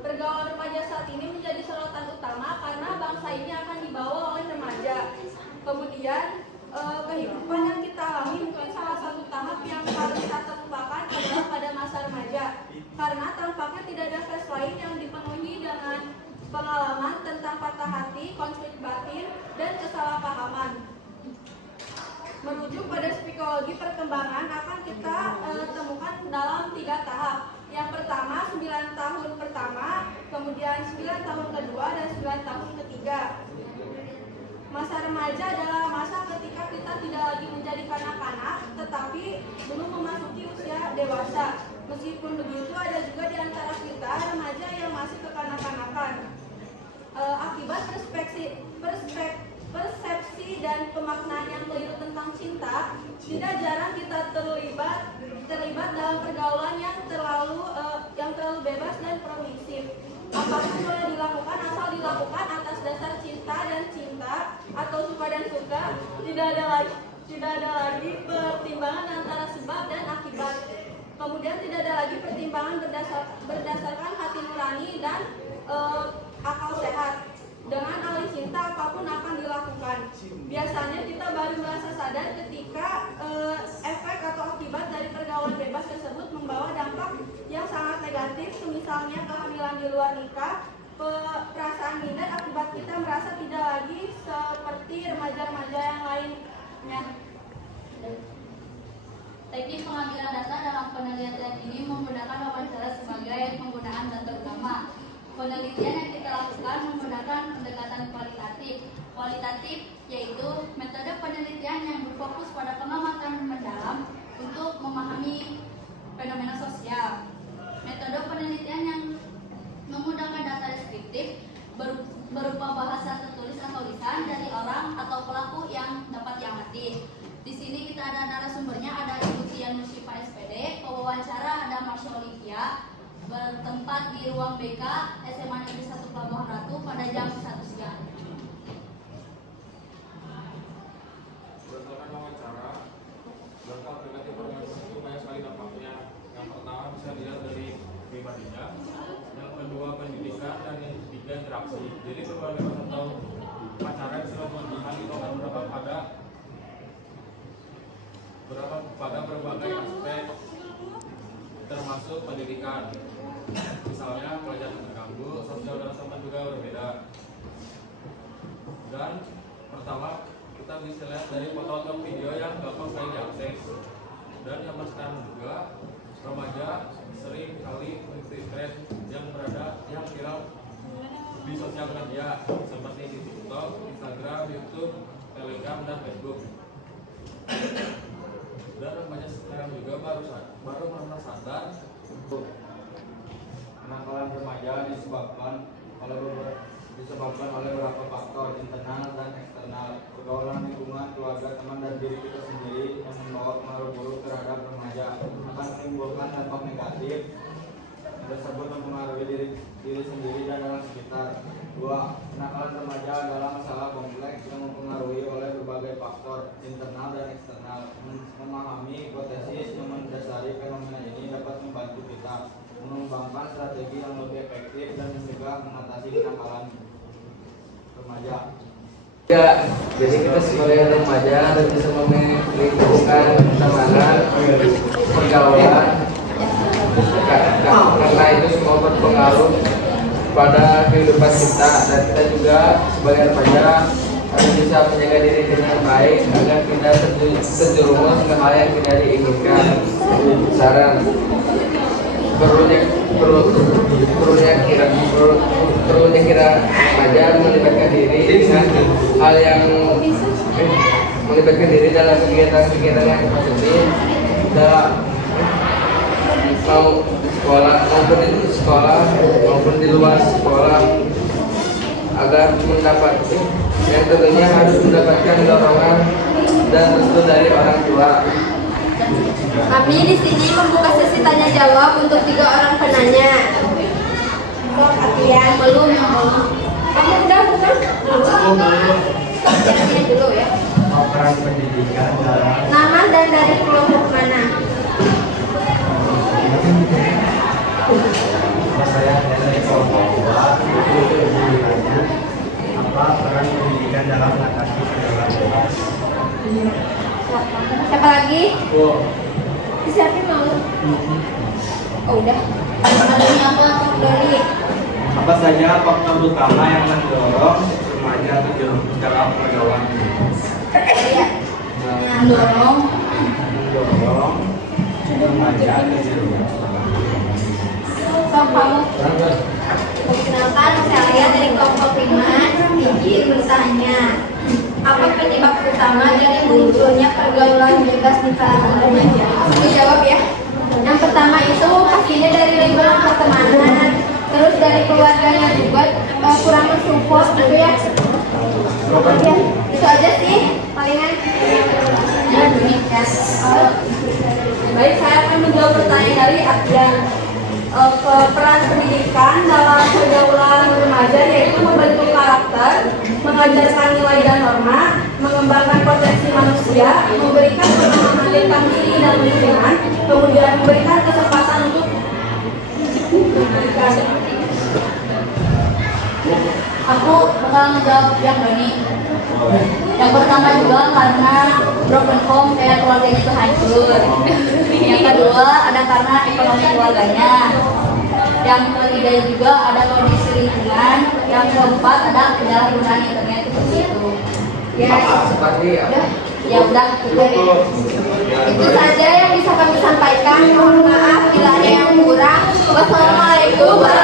Pergaulan remaja saat ini menjadi sorotan utama karena bangsa ini akan dibawa oleh remaja. Kemudian kehidupan yang kita alami mungkin salah satu tahap yang paling tak terlupakan adalah pada masa remaja. Karena tampaknya tidak ada fase lain yang dipenuhi dengan pengalaman tentang patah hati, konflik batin, dan kesalahpahaman. Merujuk pada psikologi perkembangan akan kita temukan dalam 3 tahap. Yang pertama 9 tahun pertama, kemudian 9 tahun kedua, dan 9 tahun ketiga. Masa remaja adalah masa ketika kita tidak lagi menjadi kanak-kanak, tetapi belum memasuki usia dewasa. Meskipun begitu, ada juga di antara kita remaja yang masih kekanak-kanakan. Akibat persepsi dan pemaknaan yang keliru tentang cinta, tidak jarang kita terlibat dalam pergaulan yang terlalu bebas dan permisif. Apapun boleh dilakukan asal dilakukan atas dasar cinta dan cinta atau suka dan suka. Tidak ada lagi pertimbangan antara sebab dan akibat. Kemudian tidak ada lagi pertimbangan berdasarkan hati nurani dan akal sehat. Dengan alih cinta apapun akan dilakukan. Biasanya kita baru merasa sadar ketika efek atau akibat dari pergaulan bebas tersebut membawa dampak yang sangat negatif, misalnya kehamilan di luar nikah, perasaan minder akibat kita merasa tidak lagi seperti remaja-remaja yang lainnya. Teknik pengambilan data dalam penelitian ini menggunakan wawancara sebagai penggunaan data utama. Penelitian yang kita lakukan menggunakan pendekatan kualitatif, yaitu metode penelitian yang berfokus pada pengamatan mendalam untuk memahami fenomena sosial. Metode penelitian yang menggunakan data deskriptif berupa bahasa tertulis atau lisan dari orang atau pelaku yang dapat diamati. Di sini kita ada narasumbernya, ada Ibu Tian Musifa SPD, pewawancara ada Marsha Olivia, bertempat di ruang BK SMA Negeri 1 Pelabuhan Ratu pada jam 1 siang. Berdasarkan wawancara, dampak negatif organisasi itu banyak sekali dampaknya. Yang pertama bisa dilihat dari pribadinya, yang kedua pendidikan, dan yang ketiga interaksi. Jadi berbagai macam pacaran sudah melihat itu akan berdampak pada berbagai aspek, termasuk pendidikan. Misalnya pelajaran terganggu, sosial dan teman juga berbeda. Dan pertama kita bisa lihat dari foto atau video yang gampang sekali diakses. Dan yang pertama juga remaja sering kali mengikuti tren yang viral di sosial media seperti di TikTok, Instagram, YouTube, Telegram, dan Facebook. Dan remaja sekarang juga baru merasa sadar. Kenakalan remaja disebabkan oleh beberapa faktor internal dan eksternal. Pergaulan lingkungan, keluarga, teman, dan diri kita sendiri yang membawa pengaruh buruk terhadap remaja akan menimbulkan dampak negatif tersebut mempengaruhi diri sendiri dan orang sekitar. 2. Kenakalan remaja adalah masalah kompleks yang mempengaruhi oleh berbagai faktor internal dan eksternal. Memahami hipotesis yang mendasari fenomena ini dapat membantu kita mengembangkan strategi yang lebih efektif dan mencegah mengatasi kenakalan remaja. Ya, jadi kita sebagai remaja harus bisa memilihkan pertemanan, pergaulan, karena itu semua berpengaruh pada kehidupan kita, dan kita juga sebagai remaja harus bisa menjaga diri dengan baik agar tidak terjerumus ke hal yang tidak diinginkan. Saran perlunya kira remaja melibatkan diri dengan hal yang melibatkan diri dalam kegiatan-kegiatan yang positif, mau sekolah maupun di luar sekolah, agar mendapat yang tentunya harus mendapatkan dorongan dan restu dari orang tua. Kami di sini membuka sesi tanya jawab untuk 3 orang penanya. Kalian belum? Kamu udah bukan? Belum. Dulu ya. Peran pendidikan dalam Nama dan dari kelompok mana? saya dari kelompok Aku. Siapa mau? Oh udah. Adanya apa dari? Apa saja faktor utama yang mendorong remaja terjerumus dalam pergaulan ini? Ya. Mendorong Remaja terjerumus. sok kamu. Perkenalkan, saya dari kelompok 5 izin bertanya. Apa penyebab utama dari munculnya pergaulan bebas di kalangan remaja? Aku jawab ya. Yang pertama itu pastinya dari lingkungan pertemanan, terus dari keluarganya juga kurang mensupport gitu ya. Ya, itu aja sih palingan. Ya, demikian. Baik, saya akan menjawab pertanyaan dari Adrian. Peran pendidikan dalam pergaulan remaja yaitu membentuk karakter, mengajarkan nilai dan norma, mengembangkan potensi manusia, memberikan pemahaman tentang diri dan lingkungan, kemudian memberikan kesempatan untuk pendidikan. Aku bakal menjawab yang Doni. Yang pertama juga karena broken home, kayak keluarganya itu hancur. Yang kedua ada karena ekonomi keluarganya. Yang ketiga juga ada kondisi lingkungan. Yang keempat ada penyalahgunaan internet seperti itu. Ya, Udah, ya udah itu saja yang bisa kami sampaikan. Mohon maaf bila ada yang kurang. Wassalamualaikum warahmatullahi